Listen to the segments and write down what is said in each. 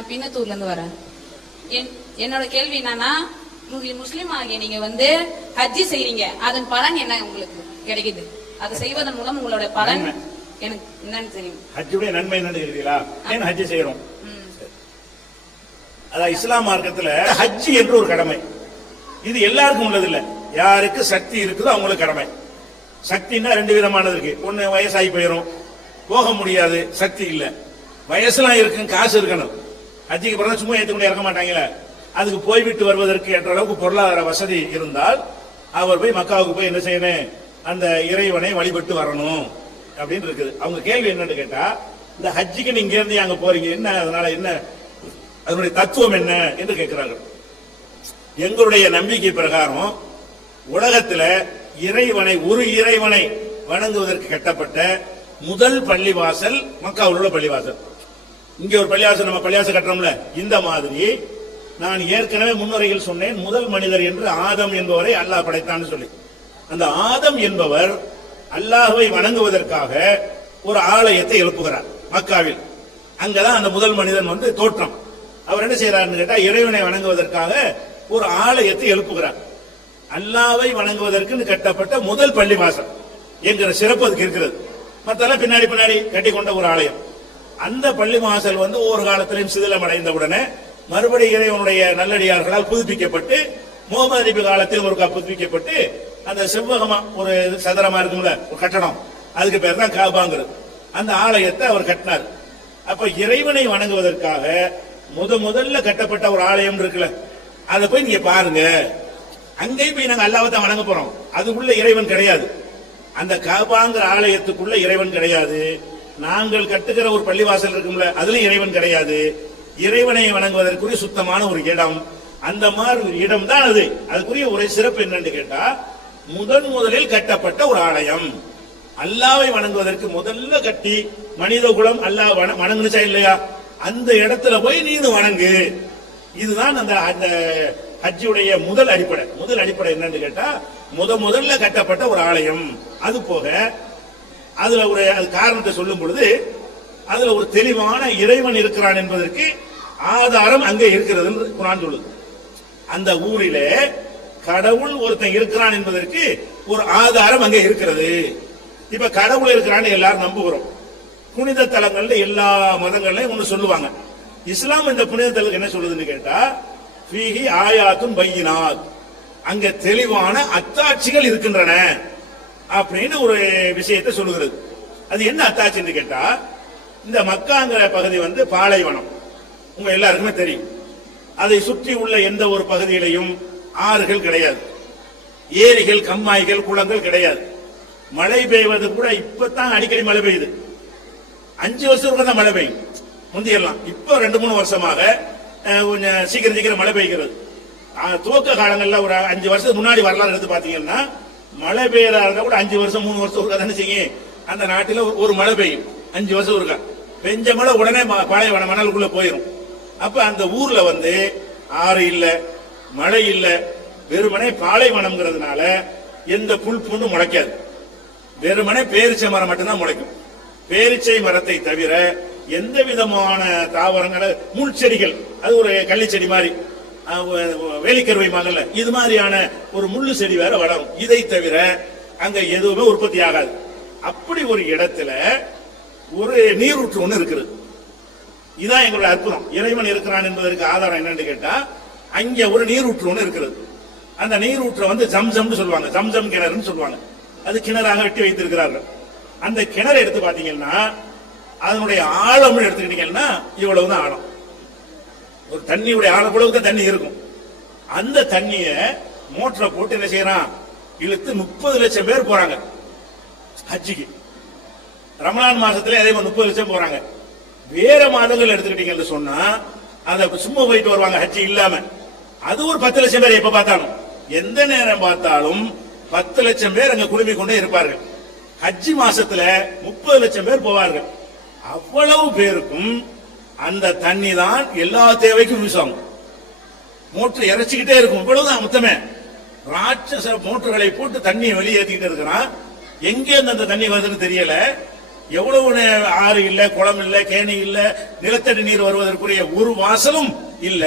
நான் பின்னத்தூர்ல இருந்து வரேன். என்னோட கேள்வி என்னன்னா, முஸ்லீம் ஆகிய நீங்க ஹஜ்ஜி செய்றீங்க, அதன் பலன் என்ன உங்களுக்கு கிடைக்குது? அதை செய்வதன் மூலம் உங்களோட பலன் எனக்கு என்னன்னு தெரியும். ஹஜ்ஜுடைய நன்மை என்னன்னு கேக்குறீங்களா? ஏன் ஹஜ்ஜி செய்யறோம்? அதான் இஸ்லாம் மார்க்கத்துல ஹஜ்ஜி என்று ஒரு கடமை. இது எல்லாருக்கும் உள்ளது இல்ல. யாருக்கு சக்தி இருக்குதோ அவங்களுக்கு கடமை. சக்தின்னா ரெண்டு விதமானது இருக்கு. ஒண்ணு வயசாகி போயிடும், போக முடியாது, சக்தி இல்ல. வயசுலாம் இருக்கு, காசு இருக்கணும். ஹஜ்ஜிக்கு பிறகு சும்மா ஏற்றுக்கொண்டு இறக்க மாட்டாங்களே. அதுக்கு போய்விட்டு வருவதற்கு என்ற அளவுக்கு பொருளாதார வசதி இருந்தால் அவர் போய் மக்காவுக்கு போய் என்ன செய்யணும், அந்த இறைவனை வழிபட்டு வரணும் அப்படின்னு இருக்குது. அவங்க கேள்வி என்னன்னு கேட்டா, இந்த ஹஜ்ஜிக்கு நீங்க இருந்து அங்க போறீங்க, என்ன அதனால என்ன, அதனுடைய தத்துவம் என்ன என்று கேட்கிறார்கள். எங்களுடைய நம்பிக்கை பிரகாரம் உலகத்துல இறைவனை, ஒரு இறைவனை வணங்குவதற்கு கட்டப்பட்ட முதல் பள்ளிவாசல் மக்காவில் உள்ள பள்ளிவாசல். இங்க ஒரு பள்ளிவாசல், நம்ம பள்ளிவாசல் கட்டுறோம்ல, இந்த மாதிரி நான் ஏற்கனவே முன்னுரையில் சொன்னேன், முதல் மனிதர் என்று ஆதம் என்பவரை அல்லாஹ் படைத்தான்னு சொல்லி. அந்த ஆதம் என்பவர் அல்லாஹ்வை வணங்குவதற்காக ஒரு ஆலயத்தை எழுப்புகிறார் மக்காவில். அங்கதான் அந்த முதல் மனிதன் தோற்றம். அவர் என்ன செய்யறாருன்னு கேட்டா, இறைவனை வணங்குவதற்காக ஒரு ஆலயத்தை எழுப்புகிறார். அல்லாஹ்வை வணங்குவதற்கு கட்டப்பட்ட முதல் பள்ளிவாசல் என்கிற சிறப்பு அதுக்கு இருக்கிறது. மத்தெல்லாம் பின்னாடி பின்னாடி கட்டி கொண்ட ஒரு ஆலயம். அந்த பள்ளிவாசல் ஒவ்வொரு காலத்திலையும் சிதிலம் அடைந்த உடனே மறுபடியும் இறைவனுடைய நல்லடியார்களால் புதுப்பிக்கப்பட்டு, முகமது நபி காலத்தில் ஒரு புதுப்பிக்கப்பட்டு, அந்த செவ்வகமா ஒரு சதுரமா இருக்கும்ல ஒரு கட்டடம், அதுக்கு பேர் தான் காபாங்கிறது. அந்த ஆலயத்தை அவர் கட்டினார். அப்ப இறைவனை வணங்குவதற்காக முதல்ல கட்டப்பட்ட ஒரு ஆலயம் இருக்குல்ல, அதை போய் நீங்க பாருங்க. அங்கேயும் போய் நாங்க அல்லாஹ்வை தான் வணங்க போறோம். அதுக்குள்ள இறைவன் கிடையாது. அந்த காபாங்கிற ஆலயத்துக்குள்ள இறைவன் கிடையாது. நாங்கள் கட்டுகிற ஒரு பள்ளிவாசல் இருக்கும்ல, அதுல இறைவன் கிடையாது. இறைவனை வணங்குவதற்குரிய சுத்தமான ஒரு இடம், அந்த மாதிரி இடம் தான் அது. அதுக்குரிய ஒரு சிறப்பு என்னன்னு கேட்டா, முதலில் கட்டப்பட்ட ஒரு ஆலயம். அல்லாஹ்வை வணங்குவதற்கு முதல்ல கட்டி மனித குலம் அல்லாஹ் வணங்குச்சா இல்லையா, அந்த இடத்துல போய் நீ வணங்கு. இதுதான் அந்த ஹஜ்ஜுடைய முதல் அடிப்படை. முதல் அடிப்படை என்னன்னு கேட்டா, முதல்ல கட்டப்பட்ட ஒரு ஆலயம். அது போக அதுல ஒரு காரணத்தை சொல்லும் பொழுது, அதுல ஒரு தெளிவான இறைவன் இருக்கிறான் என்பதற்கு ஆதாரம் அங்கே இருக்கிறது குர்ஆன் சொல்லுது. அந்த ஊரிலே கடவுள் ஒருத்தன் இருக்கிறான் என்பதற்கு ஒரு ஆதாரம் அங்கே இருக்கிறது. இப்ப கடவுள் இருக்கிறான்னு எல்லாரும் நம்புகிறோம். புனித தலங்கள்ல எல்லா மதங்கள்லயும் ஒண்ணு சொல்லுவாங்க. இஸ்லாம் இந்த புனித தலத்துக்கு என்ன சொல்லுதுன்னு கேட்டா, ஃபீஹி ஆயாத்துன் பையினாத், அங்க தெளிவான அத்தாட்சிகள் இருக்கின்றன அப்படின்னு ஒரு விஷயத்தை சொல்லுகிறது. அது என்ன அத்தாட்சின்னு கேட்டா, இந்த மக்காங்கிற பகுதி பாலைவனம், உங்க எல்லாருக்குமே தெரியும். அதை சுற்றி உள்ள எந்த ஒரு பகுதியிலையும் ஆறுகள் கிடையாது, ஏரிகள், கம்மாய்கள், குளங்கள் கிடையாது. மழை பெய்வது கூட இப்பதான் அடிக்கடி மழை பெய்யுது. 5 வருஷத்துக்கு தான் மழை பெய்யும். முந்தியெல்லாம் இப்ப 2-3 வருஷமாக கொஞ்சம் சீக்கிரம் மழை பெய்கிறது. துவக்க காலங்கள்ல ஒரு 5 வருஷத்துக்கு முன்னாடி வரலாறு எடுத்து பாத்தீங்கன்னா, மழை பெய்யறதா இருந்தா கூட 5 வருஷம் 3 வருஷம் ஒருக்கா தானே செய்யும். அந்த நாட்டில் ஒரு மழை பெய்யும், 5 வருஷம் ஒருக்கா. பெஞ்ச மழை உடனே பாலைவன மணலுக்குள்ள போயிடும். அப்ப அந்த ஊர்ல ஆறு இல்ல, மழை இல்ல, வெறுமனே பாலைவனம்ங்கிறதுனால எந்த புல் பூண்டு முளைக்காது. வெறுமனே பேரிச்சை மரம் மட்டும்தான் முளைக்கும். பேரிச்சை மரத்தை தவிர எந்த விதமான தாவரங்கள், முள் செடிகள், அது ஒரு கள்ளிச்செடி மாதிரி, வேலிக்கருவை மகல்ல இது மாதிரியான ஒரு முள்ளு செடி வேற வளரும். இதை தவிர அங்க எதுவுமே உற்பத்தி ஆகாது. அப்படி ஒரு இடத்துல ஒரு நீரூற்று ஒண்ணு இருக்குது. இதான் எங்களுடைய அற்புதம். இறைவன் இருக்கிறான் என்பதற்கு ஆதாரம் என்னன்னு கேட்டா, அங்க ஒரு நீரூற்று ஒண்ணு இருக்கிறது. அந்த நீரூற்றை ஜம்ஜம்னு சொல்லுவாங்க, ஜம்ஜம் கிணறுன்னு சொல்லுவாங்க. அது கிணறாக வெட்டி வைத்திருக்கிறார்கள். அந்த கிணறு எடுத்து பாத்தீங்கன்னா, அதனுடைய ஆழம் எடுத்துக்கிட்டீங்கன்னா இவ்வளவுதான் ஆழம். ஒரு தண்ணியுடைய ஆழம் அளவுக்கு தண்ணி இருக்கும். அந்த தண்ணிய மோட்டரை போட்டு என்ன செய்யறான், இழுத்து 30 லட்சம் பேர் போறாங்க ஹஜ்ஜிக்கு. ரமலான் மாசத்துல அதே மாதிரி 30 லட்சம் போறாங்க. வேற மாதங்கள் எடுத்துக்கிட்டீங்கன்னு சொன்னா அதை சும்மா போயிட்டு வருவாங்க ஹஜ்ஜி இல்லாம. அது ஒரு 10 லட்சம் பேர் எப்ப பார்த்தாலும், எந்த நேரம் பார்த்தாலும் 10 லட்சம் பேர் அங்க குழுமி கொண்டே இருப்பார்கள். ஹஜ்ஜி மாசத்துல 30 லட்சம் பேர் போவார்கள். அவ்வளவு பேருக்கும் அந்த தண்ணி தான் எல்லா தேவைக்கும் யூஸ் ஆகும். மோட்டர் இறைச்சிக்கிட்டே இருக்கும். இவ்வளவுதான் மொத்தமே. ராட்சச மோட்டர்களை போட்டு தண்ணியை வெளியேற்றிக்கிட்டு இருக்கிறான். எங்கே அந்த தண்ணி வருதுன்னு தெரியல. எவ்வளவு ஆறு இல்ல, குளம் இல்ல, கேணி இல்ல, நிலத்தடி நீர் வருவதற்குரிய ஒரு வாசலும் இல்ல.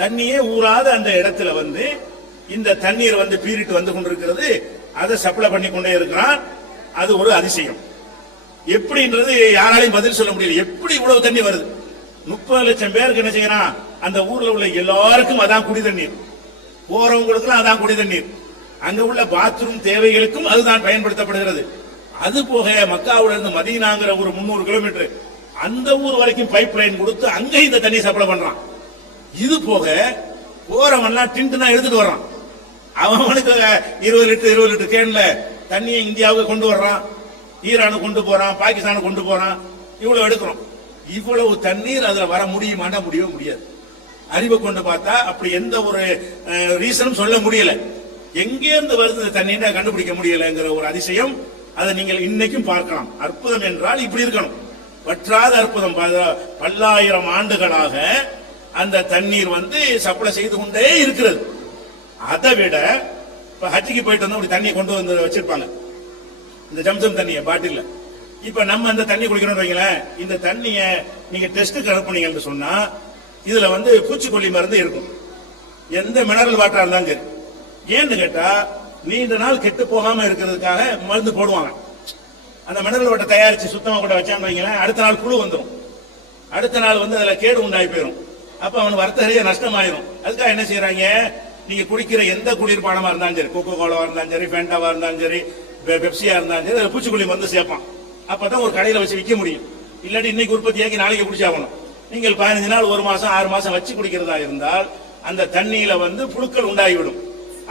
தண்ணியே ஊறாத அந்த இடத்துல வந்து இந்த தண்ணீர் வந்து பீரிட்டு வந்து கொண்டிருக்கிறது. அதை சப்ளை பண்ணி கொண்டே இருக்கிறான். அது ஒரு அதிசயம். எப்படின்றது யாராலையும் பதில் சொல்ல முடியல. எப்படி இவ்வளவு தண்ணி வருது? 30 லட்சம் பேருக்கு என்ன செய்யறான்? அந்த ஊர்ல உள்ள எல்லாருக்கும் அதான் குடி தண்ணீர், போறவங்களுக்கும் அதான் குடி தண்ணீர், அங்க உள்ள பாத்ரூம் தேவைகளுக்கும் அதுதான் பயன்படுத்தப்படுகிறது. அது போக மக்காவுல இருந்து மதீனாங்கிற ஒரு 300 கிலோமீட்டர் அந்த ஊர் வரைக்கும் பைப் லைன் கொடுத்து அங்க இந்த தண்ணி சப்ளை பண்றான். இது போக போறவன்லாம் டின்ட்டு தான் எடுத்துட்டு வர்றான். அவனுக்கு 20 லிட்டர் கேன்ல தண்ணியை இந்தியாவுக்கு கொண்டு வர்றான், ஈரானு கொண்டு போறான், பாகிஸ்தானு கொண்டு போறான். இவ்வளவு எடுக்கிறோம். இவ்வளவு தண்ணீர் அதுல வர முடியுமாண்டா? முடியவே முடியாது. அறிவை கொண்டு பார்த்தா அப்படி எந்த ஒரு ரீசனும் சொல்ல முடியல. எங்கே இருந்து வருது தண்ணீரை கண்டுபிடிக்க முடியலங்கிற ஒரு அதிசயம். அதை நீங்கள் இன்னைக்கும் பார்க்கலாம். அற்புதம் என்றால் இப்படி இருக்கணும். வற்றாத அற்புதம். பல்லாயிரம் ஆண்டுகளாக அந்த தண்ணீர் வந்து சப்ளை செய்து கொண்டே இருக்கிறது. அதை விட இப்ப ஹஜ்ஜிக்கு போயிட்டு வந்து அப்படி தண்ணியை கொண்டு வந்து வச்சிருப்பாங்க, இந்த ஜம்சம் தண்ணியை பாட்டில். இப்ப நம்ம அந்த தண்ணி குடிக்கணும் வைங்களேன். இந்த தண்ணிய நீங்க டெஸ்ட்டுக்கு அனுப்புனீங்கன்னு சொன்னா இதுல வந்து பூச்சிக்கொல்லி மருந்து இருக்கும், எந்த மினரல் வாட்டரா இருந்தாலும் சரி. ஏன்னு கேட்டா நீண்ட நாள் கெட்டு போகாம இருக்கிறதுக்காக மருந்து போடுவாங்க. அந்த மினரல் வாட்டர் தயாரிச்சு சுத்தமா கூட வச்சான்னு வைங்களேன், அடுத்த நாள் புழு வந்துடும், அடுத்த நாள் வந்து அதுல கேடு உண்டாகி போயிடும். அப்ப அவன் வர்த்தகரிய நஷ்டமாயிரும். அதுக்காக என்ன செய்யறாங்க? நீங்க குடிக்கிற எந்த குளிர்பானமா இருந்தாலும் சரி, கோகோ கோலாவா இருந்தாலும் சரி, ஃபேண்டாவா இருந்தாலும் சரி, பெப்சியா இருந்தாலும் சரி, பூச்சிக்கொல்லி வந்து சேர்ப்பான். அப்பதான் ஒரு கடையில வச்சு விற்க முடியும். இல்லாட்டி இன்னைக்கு உற்பத்தியாக்கி நாளைக்கு குடிச்சாகணும். நீங்கள் 15 நாள், 1 மாசம், 6 மாசம் வச்சு குடிக்கிறதா இருந்தால் அந்த தண்ணியில வந்து புழுக்கள் உண்டாகிவிடும்.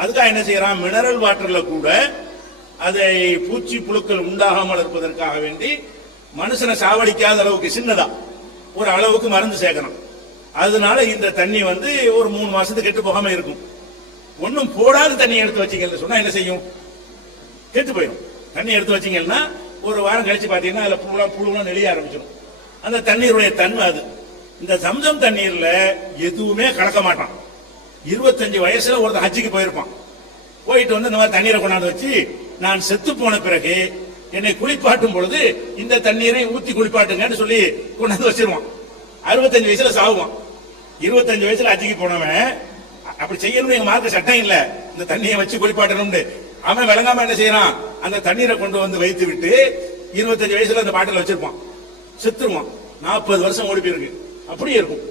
அதுக்காக என்ன செய்யறான்? மினரல் வாட்டர்ல கூட அதை பூச்சி புழுக்கள் உண்டாகாமல் இருப்பதற்காக வேண்டி மனுஷனை சாவடிக்காத அளவுக்கு சின்னதா ஒரு அளவுக்கு மருந்து சேர்க்கணும். அதனால இந்த தண்ணி வந்து ஒரு 3 மாசத்துக்கு கெட்டு போகாம இருக்கும். ஒன்னும் போடாத தண்ணி எடுத்து வச்சீங்கன்னு சொன்னா என்ன செய்யும்? கெட்டு போயிடும். தண்ணி எடுத்து வச்சீங்கன்னா ஒரு வாரம் கழிச்சு பாத்தீங்கன்னா அதுல புழுலாம் நெளிய ஆரம்பிச்சிடும். அந்த தண்ணீருடைய தன்மை அது. இந்த ஜம்சம் தண்ணீர்ல எதுவுமே கலக்க மாட்டான். 25 வயசுல ஒருத்தர் ஹஜ்ஜிக்கு போயிருப்பான். போயிட்டு வந்து இந்த மாதிரி தண்ணீரை கொண்டாந்து வச்சு, நான் செத்து போன பிறகு என்னை குளிப்பாட்டும் பொழுது இந்த தண்ணீரை ஊத்தி குளிப்பாட்டுங்கன்னு சொல்லி கொண்டாந்து வச்சிருவான். 65 வயசுல சாவுவான். 25 வயசுல ஹஜ்ஜிக்கு போனவன் அப்படி செய்யணும்னு எங்க மார்க்க சட்டம் இல்ல, இந்த தண்ணியை வச்சு குளிப்பாட்டணும்னு. அவன் விளங்காம என்ன செய்யறான்? அந்த தண்ணீரை கொண்டு வந்து வைத்து விட்டு 25 வயசுல அந்த பாட்டில் வச்சிருப்பான், செத்துருவான். 40 வருஷம் ஓடி போயிருக்கு. அப்படியே இருக்கும்.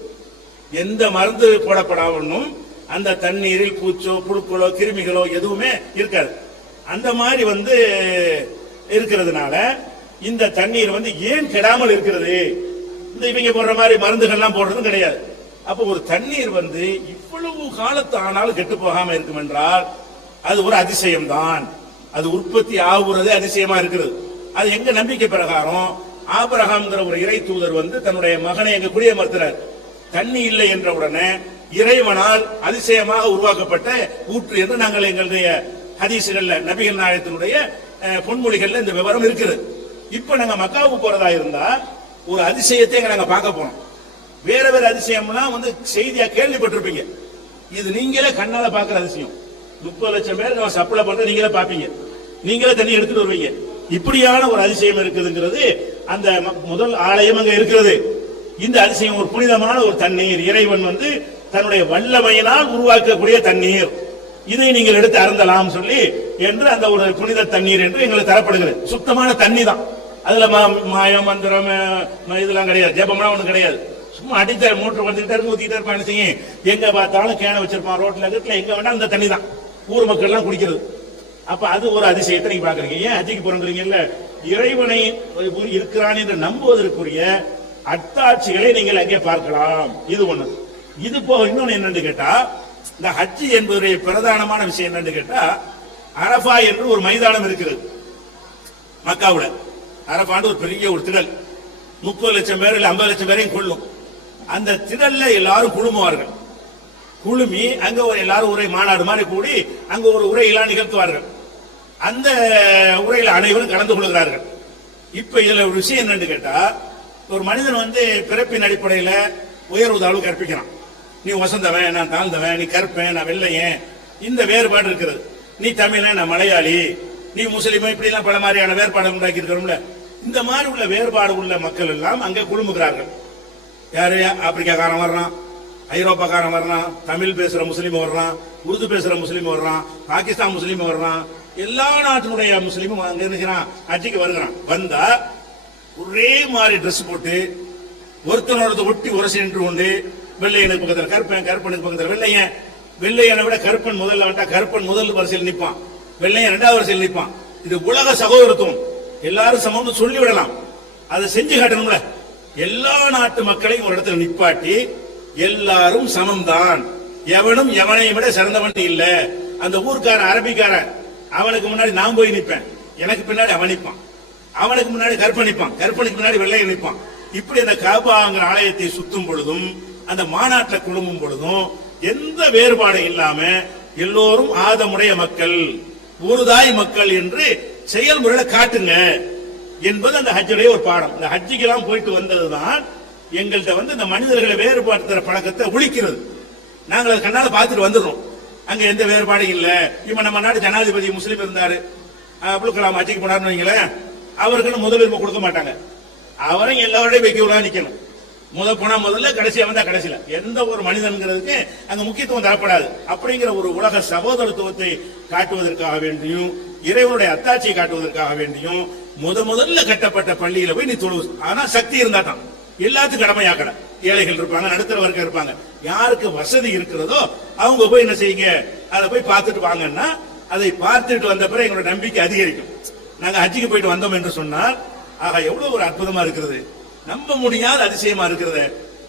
எந்த மருந்து போடப்படாமலும் அந்த தண்ணீரில் பூச்சோ புழுக்களோ கிருமிகளோ எதுவுமே இருக்காது. அந்த மாதிரி வந்து இருக்கிறதுனால இந்த தண்ணீர் வந்து ஏன் கெடாமல் இருக்கிறது? இந்த இவங்க போடுற மாதிரி மருந்துகள்லாம் போடுறதும் கிடையாது. அப்ப ஒரு தண்ணீர் வந்து இவ்வளவு காலத்து ஆனாலும் கெட்டு போகாம இருக்கும் என்றால் அது ஒரு அதிசயம் தான். அது உற்பத்தி ஆகுறதே அதிசயமா இருக்கிறது. அது எங்க நம்பிக்கை பிரகாரம் ஆபிரகாம்ங்கிற ஒரு இறை தூதர் வந்து தன்னுடைய மகனை எங்க குடியமர்த்துறார். தண்ணி இல்லை என்ற உடனே இறைவனால் அதிசயமாக உருவாக்கப்பட்ட ஊற்று என்று நாங்கள் எங்களுடைய ஹதீசுகள்ல நபிகள் நாயகத்தினுடைய பொன்மொழிகள்ல இந்த விவரம் இருக்குது. இப்ப நாங்க மக்காவுக்கு போறதா இருந்தா ஒரு அதிசயத்தை நாங்க பார்க்க போனோம். வேற வேற அதிசயம்லாம் வந்து செய்தியா கேள்விப்பட்டிருப்பீங்க. இது நீங்களே கண்ணால பாக்குற அதிசயம். 30 லட்சம் பேருக்கு அவன் சப்ளை பண்ற நீங்களே பாப்பீங்க, நீங்களே தண்ணி எடுத்துட்டு வருவீங்க. இப்படியான ஒரு அதிசயம் இருக்குதுங்கிறது அந்த முதல் ஆலயம் அங்க இருக்கிறது. இந்த அதிசயம் ஒரு புனிதமான ஒரு தண்ணீர், இறைவன் வந்து தன்னுடைய வல்லமையினால் உருவாக்கக்கூடிய தண்ணீர், இதை நீங்கள் எடுத்து அருந்தலாம் சொல்லி என்று அந்த ஒரு புனித தண்ணீர் என்று எங்களுக்கு தரப்படுகிறது. சுத்தமான தண்ணி தான். அதுல மாயம் மந்திரம் இதெல்லாம் கிடையாது, ஜெபம்லாம் ஒண்ணும் கிடையாது. சும்மா அடித்த மோட்டர் வந்துகிட்டே இருக்கு, ஊத்திக்கிட்டே இருப்பான்னு செய்யும். எங்க பார்த்தாலும் கேனை வச்சிருப்பான், ரோட்ல வீட்டுல எங்க வேணாலும் இந்த தண்ணி தான் ஊர் மக்கள் எல்லாம் குடிக்கிறது. அப்ப அது ஒரு அதிசயத்தை நீங்க பாக்குறீங்க. ஏன் ஹஜ்ஜிக்கு போறீங்கல்ல, இறைவனை இருக்கிறான் என்று நம்புவதற்குரிய அத்தாட்சிகளை நீங்கள் அங்கே பார்க்கலாம். இது ஒண்ணு. இது போக இன்னொன்னு என்னன்னு கேட்டா, இந்த ஹஜ்ஜி என்பதுடைய பிரதானமான விஷயம் என்னன்னு கேட்டா, அரஃபா என்று ஒரு மைதானம் இருக்கிறது மக்காவுல. அரஃபான்னு ஒரு பெரிய ஒரு திடல், 30 லட்சம் பேர் இல்ல 50 லட்சம் பேரையும் கொள்ளும். அந்த திடல்ல எல்லாரும் குழுமுவார்கள். குழுமி அங்க ஒரு எல்லாரும் உரை மாநாடு மாதிரி கூடி அங்க ஒரு உரையெல்லாம் நிகழ்த்துவார்கள். அந்த உரையில அனைவரும் கலந்து கொள்கிறார்கள். இப்ப இதுல ஒரு விஷயம் என்னன்னு கேட்டா, ஒரு மனிதன் வந்து பிறப்பின் அடிப்படையில உயர்வு தாழ்வு கற்பிக்கிறான். நீ வசந்தவன், நான் தாழ்ந்தவன், நீ கற்பேன், நான் வெள்ளையன், இந்த வேறுபாடு இருக்கிறது. நீ தமிழன், நான் மலையாளி, நீ முஸ்லீம், இப்படி எல்லாம் பல மாதிரியான வேறுபாடு உண்டாக்கி இருக்கிறோம்ல. இந்த மாதிரி உள்ள வேறுபாடு உள்ள மக்கள் எல்லாம் அங்கே குழுமுகிறார்கள். யாரு? ஆப்பிரிக்காக்காரன் வர்றான், ஐரோப்பாக்காரன் வர்றான், தமிழ் பேசுற முஸ்லீம் வர்றான், உருது பேசுற முஸ்லீம் வர்றான், பாகிஸ்தான் முஸ்லீம் வர்றான், எல்லா நாட்டினுடைய முஸ்லீமும் அங்க இருக்கிறான், ஹஜ்ஜிக்கு வருகிறான். வந்தா ஒரே மாதிரி ட்ரெஸ் போட்டு ஒருத்தனோட ஒட்டி உரசி நின்று கொண்டு, வெள்ளையனுக்கு பக்கத்தில் கருப்பன், கருப்பனுக்கு பக்கத்தில் வெள்ளையன், வெள்ளையனை விட கருப்பன் முதல்ல வந்தா கருப்பன் முதல் வரிசையில் நிற்பான், வெள்ளையன் இரண்டாவது வரிசையில் நிற்பான். இது உலக சகோதரத்துவம், எல்லாரும் சமம்னு சொல்லி விடலாம், அதை செஞ்சு காட்டணும்ல. எல்லா நாட்டு மக்களையும் ஒரு இடத்துல நிப்பாட்டி எல்லாரும் சமம்தான், எவனும் எவனையும் விட சிறந்தவன் இல்ல. அந்த ஊர்க்காரன் அரபிக்காரன், அவனுக்கு முன்னாடி நான் போய் நிற்பேன், எனக்கு பின்னாடி அவன் நிற்பான், அவனுக்கு முன்னாடி கருப்பன் நிற்பான், கருப்பனுக்கு முன்னாடி வெள்ளையன் நிற்பான். இப்படி அந்த காபாங்கிற ஆலயத்தை சுத்தும் பொழுதும் அந்த மாநாட்டில் குழுமும் பொழுதும் எந்த வேறுபாடும் இல்லாம எல்லோரும் ஆதமுடைய மக்கள், ஒரு தாய் மக்கள் என்று செயல்முறையில காட்டுங்க என்பது அந்த ஹஜ்ஜுடைய ஒரு பாடம். இந்த ஹஜ்ஜிக்கெல்லாம் போயிட்டு வந்ததுதான் எங்கள்கிட்ட இந்த மனிதர்களை வேறுபாடுத்துற பழக்கத்தை ஒழிக்கிறது. நாங்கள் அது கண்ணால பார்த்துட்டு வந்துடுறோம், அங்க எந்த வேறுபாடும் இல்ல. இப்ப நம்ம நாடு ஜனாதிபதி முஸ்லீம் இருந்தாரு, அப்துல் கலாம் ஹஜ்ஜிக்கு போனாருன்னு வைங்களேன், அவருக்குன்னு முதலுரிமை கொடுக்க மாட்டாங்க, அவரையும் எல்லாரோடையும் வைக்க நிக்கணும். போனா முதல்ல, கடைசியா வந்தா கடைசியில. எந்த ஒரு மனிதன்கிறதுக்கு அங்க முக்கியத்துவம் தரப்படாது. அப்படிங்கிற ஒரு உலக சகோதரத்துவத்தை காட்டுவதற்காக வேண்டியும், இறைவனுடைய அத்தாட்சியை காட்டுவதற்காக வேண்டியும் முதல்ல கட்டப்பட்ட பள்ளியில போய் நீ தொழு. ஆனா சக்தி இருந்தா தான் எல்லாத்துக்கும் கடமையாக்கல. ஏழைகள் இருப்பாங்க, நடுத்தர வர்க்கம் இருப்பாங்க, யாருக்கு வசதி இருக்கிறதோ அவங்க போய் என்ன செய்யுங்க, அதை போய் பார்த்துட்டு வாங்கன்னா, அதை பார்த்துட்டு வந்த பிறகு எங்களோட நம்பிக்கை அதிகரிக்கும். நாங்க ஹஜ்ஜிக்கு போயிட்டு வந்தோம் என்று சொன்னால், ஆக எவ்வளவு ஒரு அற்புதமா இருக்கிறது, நம்ப முடியாத அதிசயமா இருக்கிறது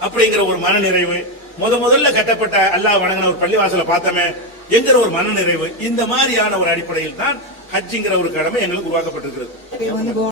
அப்படிங்கிற ஒரு மன நிறைவு. முதல்ல கட்டப்பட்ட அல்லாஹ் வணங்கின ஒரு பள்ளிவாசலை பார்த்தோமே என்கிற ஒரு மன நிறைவு, இந்த மாதிரியான ஒரு அடிப்படையில் தான் ஹஜ்ஜிங்கிற ஒரு கடமை எங்களுக்கு உருவாக்கப்பட்டிருக்கிறது.